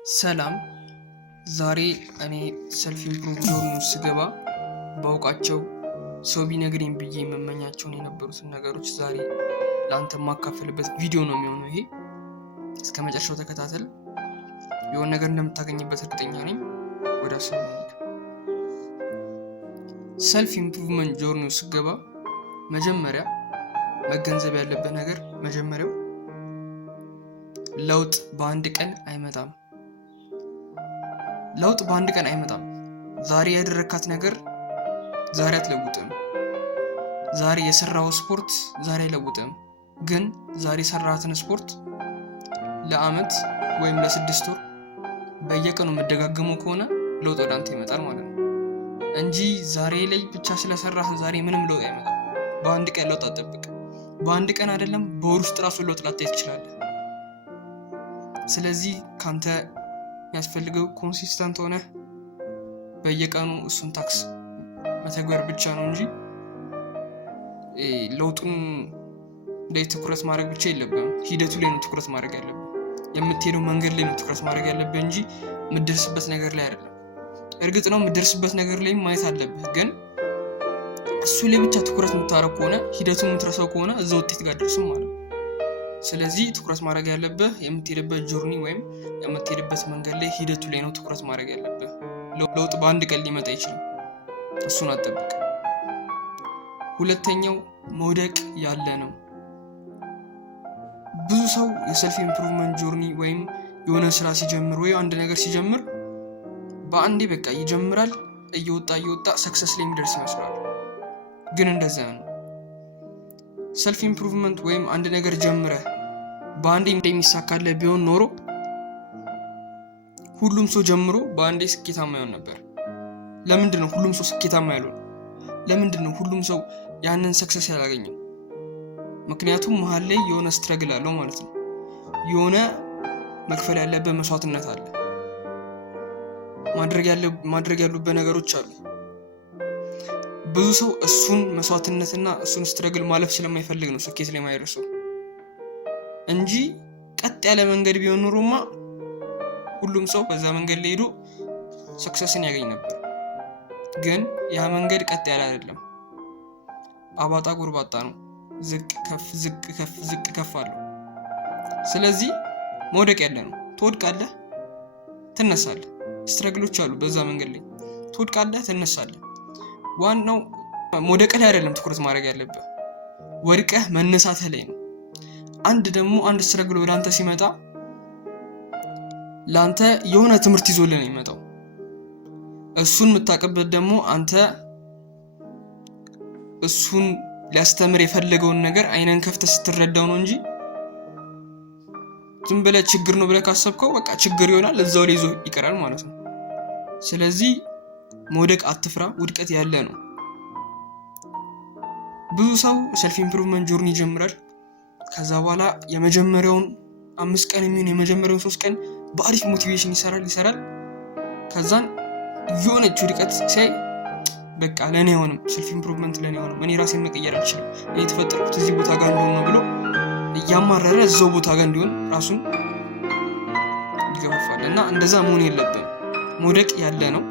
ሰላም ዛሬ እኔ ሰልፍ ኢምፕሩቭ ጆርኒ ውስጥ ስገባ ባውቃቸው ሰው ቢነግረኝ ብዬ የምመኛቸውን የነበሩትን ነገሮች ዛሬ ለአንተ የማካፈልበት ቪዲዮ ነው የሚሆነው። ይሄ እስከ መጨረሻው ተከታተል። የሆነ ነገር እንደምታገኝበት እርግጠኛ ነኝ። ወደ ሀሳቡ እንሂድ። ሰልፍ ኢምፕሩቭመንት ጆርኒ ውስጥ ስገባ መጀመሪያ መገንዘብ ያለበት ነገር መጀመሪያው ለውጥ በአንድ ቀን አይመጣም። ለውጥ በአንድ ቀን አይመጣም። ዛሬ ያደረካት ነገር ዛሬ አትለውጥም። ዛሬ የሰራው ስፖርት ዛሬ አይለውጥም። ግን ዛሬ የሰራሃትን ስፖርት ለአመት ወይም ለ6 ወር በየቀኑ መደጋገሙ ከሆነ ለውጥ ወደ አንተ ይመጣል ማለት ነው እንጂ ዛሬ ላይ ብቻ ስለሰራህ ዛሬ ምንም ለውጥ አይመጣም። በአንድ ቀን ለውጥ አትጠብቅ። በአንድ ቀን አይደለም በወር ውስጥ ራሱ ለውጥ ላታይ ትችላለህ። ስለዚህ ካንተ የሚያስፈልገው ኮንሲስተንት ሆነ በየቀኑ እሱን ታክስ መተግበር ብቻ ነው እንጂ ለውጡን ላይ ትኩረት ማድረግ ብቻ የለብህም። ሂደቱ ላይ ነው ትኩረት ማድረግ ያለብህ። የምትሄደው መንገድ ላይ ነው ትኩረት ማድረግ ያለብህ እንጂ የምትደርስበት ነገር ላይ አይደለም። እርግጥ ነው የምትደርስበት ነገር ላይ ማየት አለብህ፣ ግን እሱ ላይ ብቻ ትኩረት የምታደርግ ከሆነ ሂደቱን የምትረሳው ከሆነ እዛ ውጤት ጋር ደርስም ማለት ነው። ስለዚህ ትኩረት ማድረግ ያለብህ የምትሄድበት ጆርኒ ወይም የምትሄድበት መንገድ ላይ ሂደቱ ላይ ነው ትኩረት ማድረግ ያለብህ። ለውጥ በአንድ ቀን ሊመጣ ይችላል፣ እሱን አትጠብቅ። ሁለተኛው መውደቅ ያለ ነው። ብዙ ሰው የሰልፍ ኢምፕሩቭመንት ጆርኒ ወይም የሆነ ስራ ሲጀምር ወይ አንድ ነገር ሲጀምር በአንዴ በቃ ይጀምራል፣ እየወጣ ሰክሰስ ላይ የሚደርስ ይመስላል። ግን እንደዛ ነው። ሰልፍ ኢምፕሩቭመንት ወይም አንድ ነገር ጀምረህ በአንዴ እንደሚሳካልህ ቢሆን ኖሮ ሁሉም ሰው ጀምሮ በአንዴ ስኬታማ ይሆን ነበር። ለምንድን ነው ሁሉም ሰው ስኬታማ ያልሆነው? ለምንድን ነው ሁሉም ሰው ያንን ሰክሰስ ያላገኘው? ምክንያቱም መሀል ላይ የሆነ ስትረግል አለው ማለት ነው። የሆነ መክፈል ያለበት መስዋዕትነት አለ። ማድረግ ያሉበት ነገሮች አሉ። ብዙ ሰው እሱን መስዋዕትነትና እሱን ስትረግል ማለፍ ስለማይፈልግ ነው ስኬት ላይ ማይደርሰው እንጂ ቀጥ ያለ መንገድ ቢሆን ኖሮማ ሁሉም ሰው በዛ መንገድ ላይ ሄዶ ሰክሰስን ያገኝ ነበር። ግን ያ መንገድ ቀጥ ያለ አይደለም። አባጣ ጎርባጣ ነው። ዝቅ ከፍ አለው። ስለዚህ መውደቅ ያለ ነው። ትወድቃለህ፣ ትነሳለህ። ስትረግሎች አሉ በዛ መንገድ ላይ። ትወድቃለህ፣ ትነሳለህ። ዋናው መውደቅ ላይ አይደለም ትኩረት ማድረግ ያለብህ፣ ወድቀህ መነሳትህ ላይ ነው። አንድ ስትረግል ወደ አንተ ሲመጣ ለአንተ የሆነ ትምህርት ይዞልህ ነው የሚመጣው። እሱን የምታውቅበት ደግሞ አንተ እሱን ሊያስተምር የፈለገውን ነገር አይነን ከፍተህ ስትረዳው ነው እንጂ ዝም ብለህ ችግር ነው ብለህ ካሰብከው በቃ ችግር ይሆናል፣ እዛው ላይ ይዞ ይቀራል ማለት ነው። ስለዚህ መውደቅ አትፍራ፣ ውድቀት ያለ ነው። ብዙ ሰው ሰልፍ ኢምፕሩቭመንት ጆርኒ ይጀምራል። ከዛ በኋላ የመጀመሪያውን 5 ቀን የሚሆን የመጀመሪያውን 3 ቀን በአሪፍ ሞቲቬሽን ይሰራል። ከዛን የሆነች ውድቀት ሲያይ በቃ ለኔ አይሆንም፣ ሰልፍ ኢምፕሩቭመንት ለኔ አይሆንም፣ እኔ ራሴን መቀየር አልችልም፣ እኔ የተፈጠርኩት እዚህ ቦታ ጋር እንደሆነ ነው ብሎ እያማረረ እዛው ቦታ ጋር እንዲሆን ራሱን ይገፋፋል። እና እንደዛ መሆን የለብንም። መውደቅ ያለ ነው።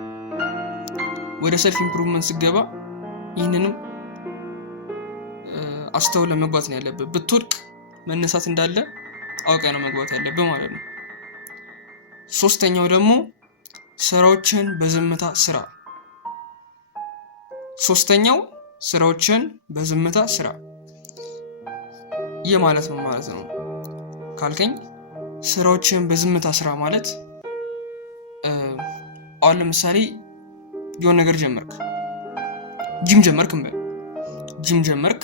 ወደ ሰልፍ ኢምፕሩቭመንት ስገባ ይህንንም አስተውለህ መግባት ነው ያለብህ። ብትወድቅ መነሳት እንዳለ አውቀህ ነው መግባት ያለብህ ማለት ነው። ሶስተኛው ደግሞ ስራዎችን በዝምታ ስራ። ይህ ማለት ነው ማለት ነው ካልከኝ ስራዎችን በዝምታ ስራ ማለት አሁን ለምሳሌ የሆነ ነገር ጀመርክ፣ ጂም ጀመርክ።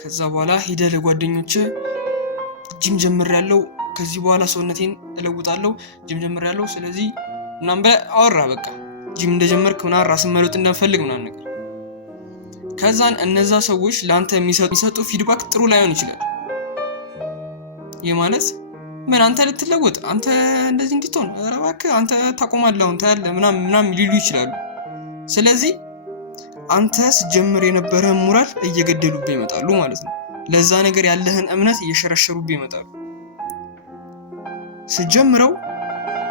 ከዛ በኋላ ሄደህ ለጓደኞችህ ጂም ጀምሬያለሁ፣ ከዚህ በኋላ ሰውነቴን እለውጣለሁ፣ ጂም ጀምሬያለሁ፣ ስለዚህ ምናምን ብለህ አወራ። በቃ ጂም እንደጀመርክ ምናምን ራስን መለወጥ እንደምፈልግ ምናምን ነገር። ከዛን እነዛ ሰዎች ለአንተ የሚሰጡ ፊድባክ ጥሩ ላይሆን ይችላል። ይህ ማለት ምን አንተ ልትለወጥ፣ አንተ እንደዚህ እንድትሆን፣ ኧረ እባክህ አንተ ታቆማለህ፣ አንተ ያለ ምናምን ሊሉ ይችላሉ። ስለዚህ አንተ ስትጀምር የነበረህን ሞራል እየገደሉብህ ይመጣሉ ማለት ነው። ለዛ ነገር ያለህን እምነት እየሸረሸሩብህ ይመጣሉ። ስትጀምረው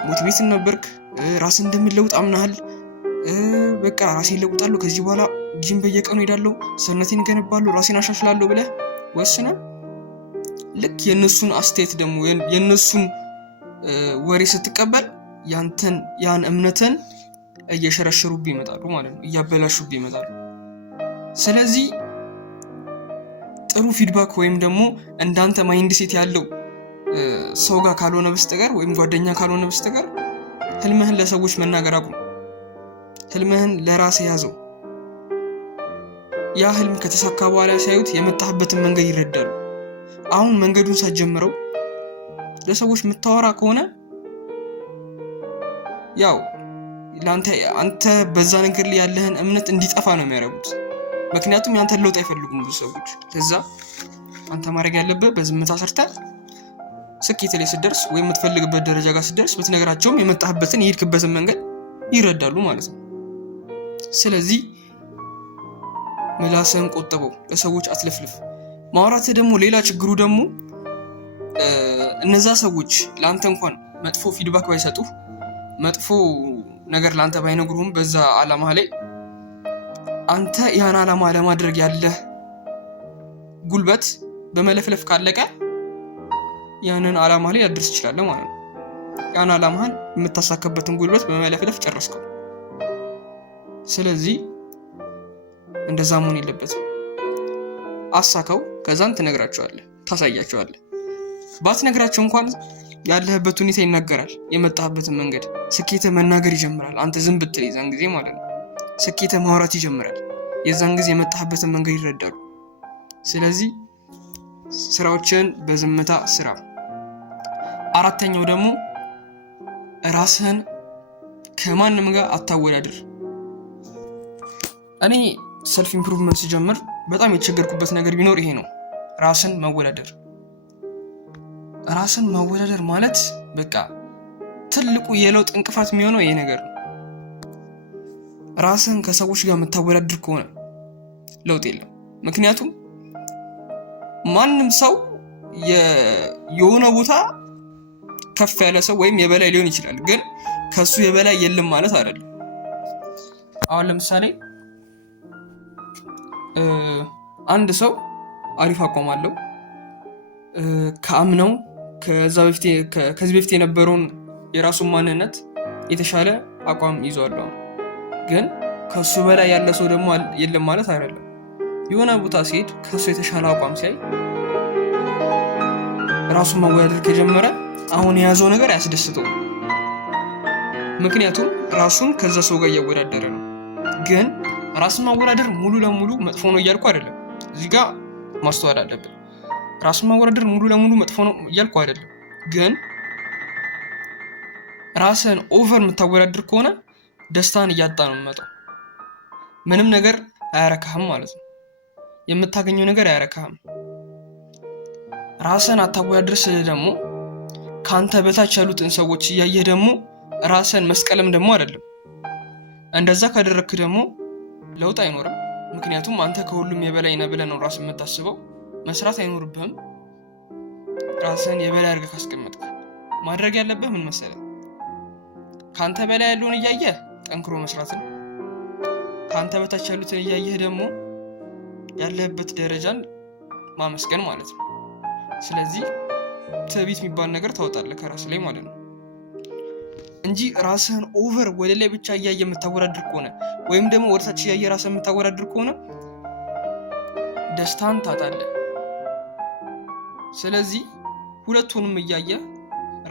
ሞቲቬትን ነበርክ፣ ራስን እንደምትለውጥ አምናሃል። በቃ ራሴን ለውጣለሁ፣ ከዚህ በኋላ ጂም በየቀኑ ሄዳለሁ፣ ሰውነቴን ገነባለሁ፣ ራሴን አሻሽላለሁ ብለህ ወስነህ ልክ የነሱን አስተያየት ደግሞ የነሱን ወሬ ስትቀበል ያን እምነትን እየሸረሸሩብህ ይመጣሉ ማለት ነው፣ እያበላሹብህ ይመጣሉ። ስለዚህ ጥሩ ፊድባክ ወይም ደግሞ እንዳንተ ማይንድ ሴት ያለው ሰው ጋር ካልሆነ በስተቀር ወይም ጓደኛ ካልሆነ በስተቀር ህልምህን ለሰዎች መናገር አቁም። ህልምህን ለራስህ ያዘው። ያ ህልም ከተሳካ በኋላ ሲያዩት የመጣህበትን መንገድ ይረዳሉ። አሁን መንገዱን ሳትጀምረው ለሰዎች የምታወራ ከሆነ ያው አንተ በዛ ነገር ላይ ያለህን እምነት እንዲጠፋ ነው የሚያደርጉት። ምክንያቱም ያንተን ለውጥ አይፈልጉም ብዙ ሰዎች። ለዛ አንተ ማድረግ ያለብህ በዝምታ ሰርተህ ስኬት ላይ ስትደርስ ወይም የምትፈልግበት ደረጃ ጋር ስትደርስ ብትነግራቸውም የመጣህበትን የሄድክበትን መንገድ ይረዳሉ ማለት ነው። ስለዚህ ምላስህን ቆጥበው፣ ለሰዎች አትለፍልፍ። ማውራትህ ደግሞ ሌላ ችግሩ ደግሞ እነዛ ሰዎች ለአንተ እንኳን መጥፎ ፊድባክ ባይሰጡህ፣ መጥፎ ነገር ለአንተ ባይነግሩህም በዛ ዓላማ ላይ አንተ ያን ዓላማ ለማድረግ ያለህ ጉልበት በመለፍለፍ ካለቀ ያንን ዓላማ ላይ ያደርስ ይችላል ማለት ነው። ያን ዓላማህን የምታሳካበትን ጉልበት በመለፍለፍ ጨረስከው። ስለዚህ እንደዛ መሆን የለበትም። አሳካው፣ ከዛን ትነግራቸዋለህ፣ ታሳያቸዋለህ። ባትነግራቸው እንኳን ያለህበት ሁኔታ ይናገራል። የመጣህበትን መንገድ ስኬትህ መናገር ይጀምራል። አንተ ዝም ብትል የዛን ጊዜ ማለት ነው ስኬትህ ማውራት ይጀምራል። የዛን ጊዜ የመጣህበትን መንገድ ይረዳሉ። ስለዚህ ስራዎችን በዝምታ ስራ። አራተኛው ደግሞ ራስህን ከማንም ጋር አታወዳድር። እኔ ሰልፍ ኢምፕሩቭመንት ሲጀምር በጣም የተቸገርኩበት ነገር ቢኖር ይሄ ነው፣ ራስን መወዳደር። ራስን መወዳደር ማለት በቃ ትልቁ የለውጥ እንቅፋት የሚሆነው ይሄ ነገር ነው። ራስን ከሰዎች ጋር የምታወዳድር ከሆነ ለውጥ የለም። ምክንያቱም ማንም ሰው የሆነ ቦታ ከፍ ያለ ሰው ወይም የበላይ ሊሆን ይችላል፣ ግን ከሱ የበላይ የለም ማለት አይደለም። አሁን ለምሳሌ አንድ ሰው አሪፍ አቋም አለው፣ ከአምናው ከዚህ በፊት የነበረውን የራሱን ማንነት የተሻለ አቋም ይዟል። ግን ከሱ በላይ ያለ ሰው ደግሞ የለም ማለት አይደለም። የሆነ ቦታ ሲሄድ ከሱ የተሻለ አቋም ሲያይ ራሱን ማወዳደር ከጀመረ አሁን የያዘው ነገር አያስደስተው። ምክንያቱም ራሱን ከዛ ሰው ጋር እያወዳደረ ነው። ግን ራስን ማወዳደር ሙሉ ለሙሉ መጥፎ ነው እያልኩ አይደለም። እዚህ ጋር ማስተዋል አለብን። ራስን ማወዳደር ሙሉ ለሙሉ መጥፎ ነው እያልኩ አይደለም። ግን ራስን ኦቨር የምታወዳደር ከሆነ ደስታን እያጣ ነው የሚመጣው። ምንም ነገር አያረካህም ማለት ነው። የምታገኘው ነገር አያረካህም። ራስን አታወዳድር ስለ ደግሞ ካንተ በታች ያሉትን ሰዎች እያየህ ደግሞ ራስን መስቀልም ደግሞ አይደለም። እንደዛ ካደረግክ ደግሞ ለውጥ አይኖርም። ምክንያቱም አንተ ከሁሉም የበላይ ነህ ብለህ ነው ራስን የምታስበው። መስራት አይኖርብህም። ራስን የበላይ አድርገህ ካስቀመጥክ ማድረግ ያለብህ ምን መሰለህ? ካንተ በላይ ያለውን እያየህ ጠንክሮ መስራትን፣ ካንተ በታች ያሉትን እያየህ ደግሞ ያለህበት ደረጃን ማመስገን ማለት ነው። ስለዚህ ትዕቢት የሚባል ነገር ታወጣለህ ከራስ ላይ ማለት ነው እንጂ ራስህን ኦቨር ወደ ላይ ብቻ እያየ የምታወዳድር ከሆነ ወይም ደግሞ ወደታች እያየ ራስህን የምታወዳድር ከሆነ ደስታን ታጣለህ። ስለዚህ ሁለቱንም እያየ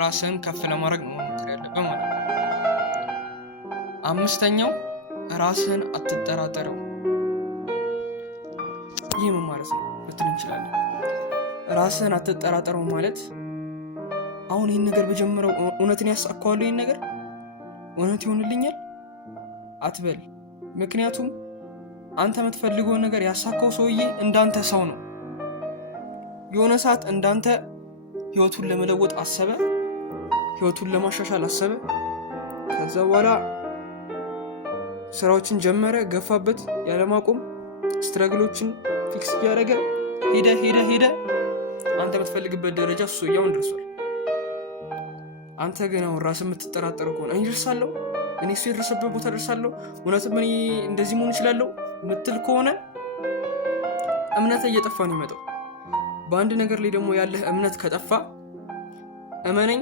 ራስህን ከፍ ለማድረግ መሞከር ያለብህ ማለት ነው። አምስተኛው ራስህን አትጠራጠረው። ይህ ምን ማለት ነው ልትል እንችላለን። ራስህን አትጠራጠረው ማለት አሁን ይህን ነገር በጀመረው እውነትን ያሳካዋለሁ፣ ይህን ነገር እውነት ይሆንልኛል አትበል። ምክንያቱም አንተ የምትፈልገውን ነገር ያሳካው ሰውዬ እንዳንተ ሰው ነው። የሆነ ሰዓት እንዳንተ ህይወቱን ለመለወጥ አሰበ፣ ህይወቱን ለማሻሻል አሰበ። ከዛ በኋላ ስራዎችን ጀመረ፣ ገፋበት ያለማቆም ስትራግሎችን ፊክስ እያደረገ ሄደ። አንተ የምትፈልግበት ደረጃ እሱ ያውን ደርሷል። አንተ ግን አሁን ራስህ የምትጠራጠር ከሆነ እኔ ደርሳለሁ፣ እኔ እሱ የደረሰበት ቦታ ደርሳለሁ፣ እውነትም እኔ እንደዚህ መሆን እችላለሁ ምትል ከሆነ እምነት እየጠፋ ነው የሚመጣው። በአንድ ነገር ላይ ደግሞ ያለህ እምነት ከጠፋ እመነኝ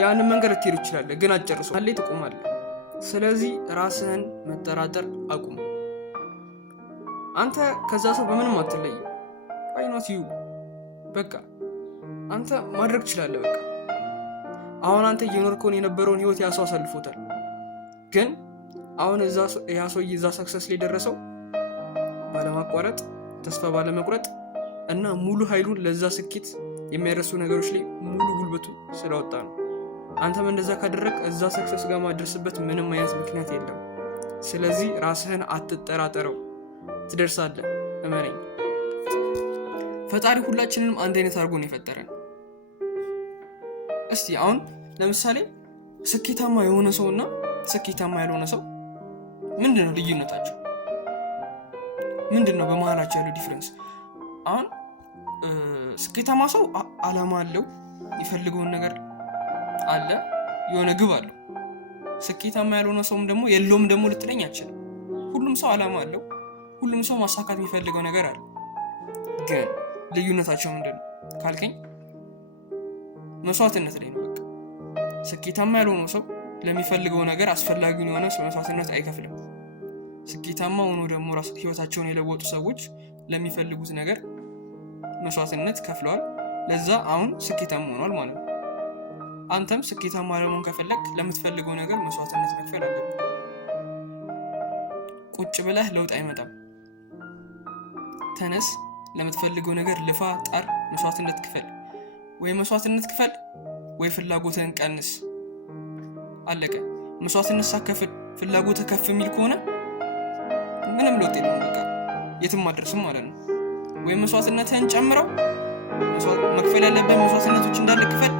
ያንን መንገድ ልትሄድ ትችላለህ፣ ግን አትጨርሰው፣ ላይ ትቆማለህ። ስለዚህ ራስህን መጠራጠር አቁም። አንተ ከዛ ሰው በምንም አትለይም። አይኖት ዩ በቃ አንተ ማድረግ ትችላለህ። በቃ አሁን አንተ እየኖርከውን የነበረውን ህይወት ያ ሰው አሳልፎታል። ግን አሁን ያ ሰውዬ እዛ ሰክሰስ ላይ ደረሰው ባለማቋረጥ ተስፋ ባለመቁረጥ እና ሙሉ ኃይሉን ለዛ ስኬት የሚያደርሱ ነገሮች ላይ ሙሉ ጉልበቱ ስለወጣ ነው። አንተም እንደዛ ካደረግ እዛ ሰክሰስ ጋር ማድረስበት ምንም አይነት ምክንያት የለም። ስለዚህ ራስህን አትጠራጠረው፣ ትደርሳለህ፣ እመነኝ። ፈጣሪ ሁላችንንም አንድ አይነት አድርጎ ነው የፈጠረን። እስቲ አሁን ለምሳሌ ስኬታማ የሆነ ሰው እና ስኬታማ ያልሆነ ሰው ምንድነው ልዩነታቸው? ምንድነው በመሃላቸው ያለው ዲፍረንስ? አሁን ስኬታማ ሰው አላማ አለው፣ የፈልገውን ነገር አለ፣ የሆነ ግብ አለው። ስኬታማ ያልሆነ ሰውም ደግሞ የለውም ደግሞ ልትለኝ አትችልም። ሁሉም ሰው አላማ አለው፣ ሁሉም ሰው ማሳካት የሚፈልገው ነገር አለ። ግን ልዩነታቸው ምንድነው ካልከኝ መስዋዕትነት ላይ ነው። በቃ ስኬታማ ያልሆነ ሰው ለሚፈልገው ነገር አስፈላጊውን የሆነ መስዋዕትነት አይከፍልም። ስኬታማ ሆኖ ደግሞ ህይወታቸውን የለወጡ ሰዎች ለሚፈልጉት ነገር መስዋዕትነት ከፍለዋል። ለዛ አሁን ስኬታማ ሆኗል ማለት ነው። አንተም ስኬታማ ለመሆን ከፈለክ ለምትፈልገው ነገር መስዋዕትነት መክፈል አለብህ። ቁጭ ብለህ ለውጥ አይመጣም። ተነስ፣ ለምትፈልገው ነገር ልፋ፣ ጣር፣ መስዋዕትነት ክፈል። ወይ መስዋዕትነት ክፈል ወይ ፍላጎትህን ቀንስ። አለቀ። መስዋዕትነት ሳከፍል ፍላጎትህ ከፍ የሚል ከሆነ ምንም ለውጥ የለውም። በቃ የትም አድርስም ማለት ነው። ወይ መስዋዕትነትህን ጨምረው፣ መክፈል ያለብህ መስዋዕትነቶች እንዳለ ክፈል፣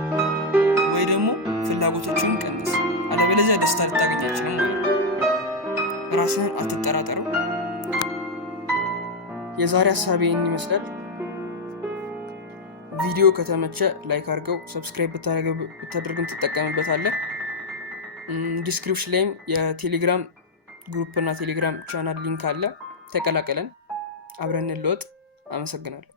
ወይ ደግሞ ፍላጎቶችን ቀንስ። አለበለዚያ ደስታ ልታገኝ አትችልም ማለት ነው። ራስህን አትጠራጠረው። የዛሬ ሀሳቤ ይህን ይመስላል። ቪዲዮ ከተመቸ ላይክ አድርገው፣ ሰብስክራይብ ብታደርግም ትጠቀምበታለህ። ዲስክሪፕሽን ላይም የቴሌግራም ግሩፕ እና ቴሌግራም ቻናል ሊንክ አለ፣ ተቀላቀለን፣ አብረን እንለወጥ። አመሰግናለሁ።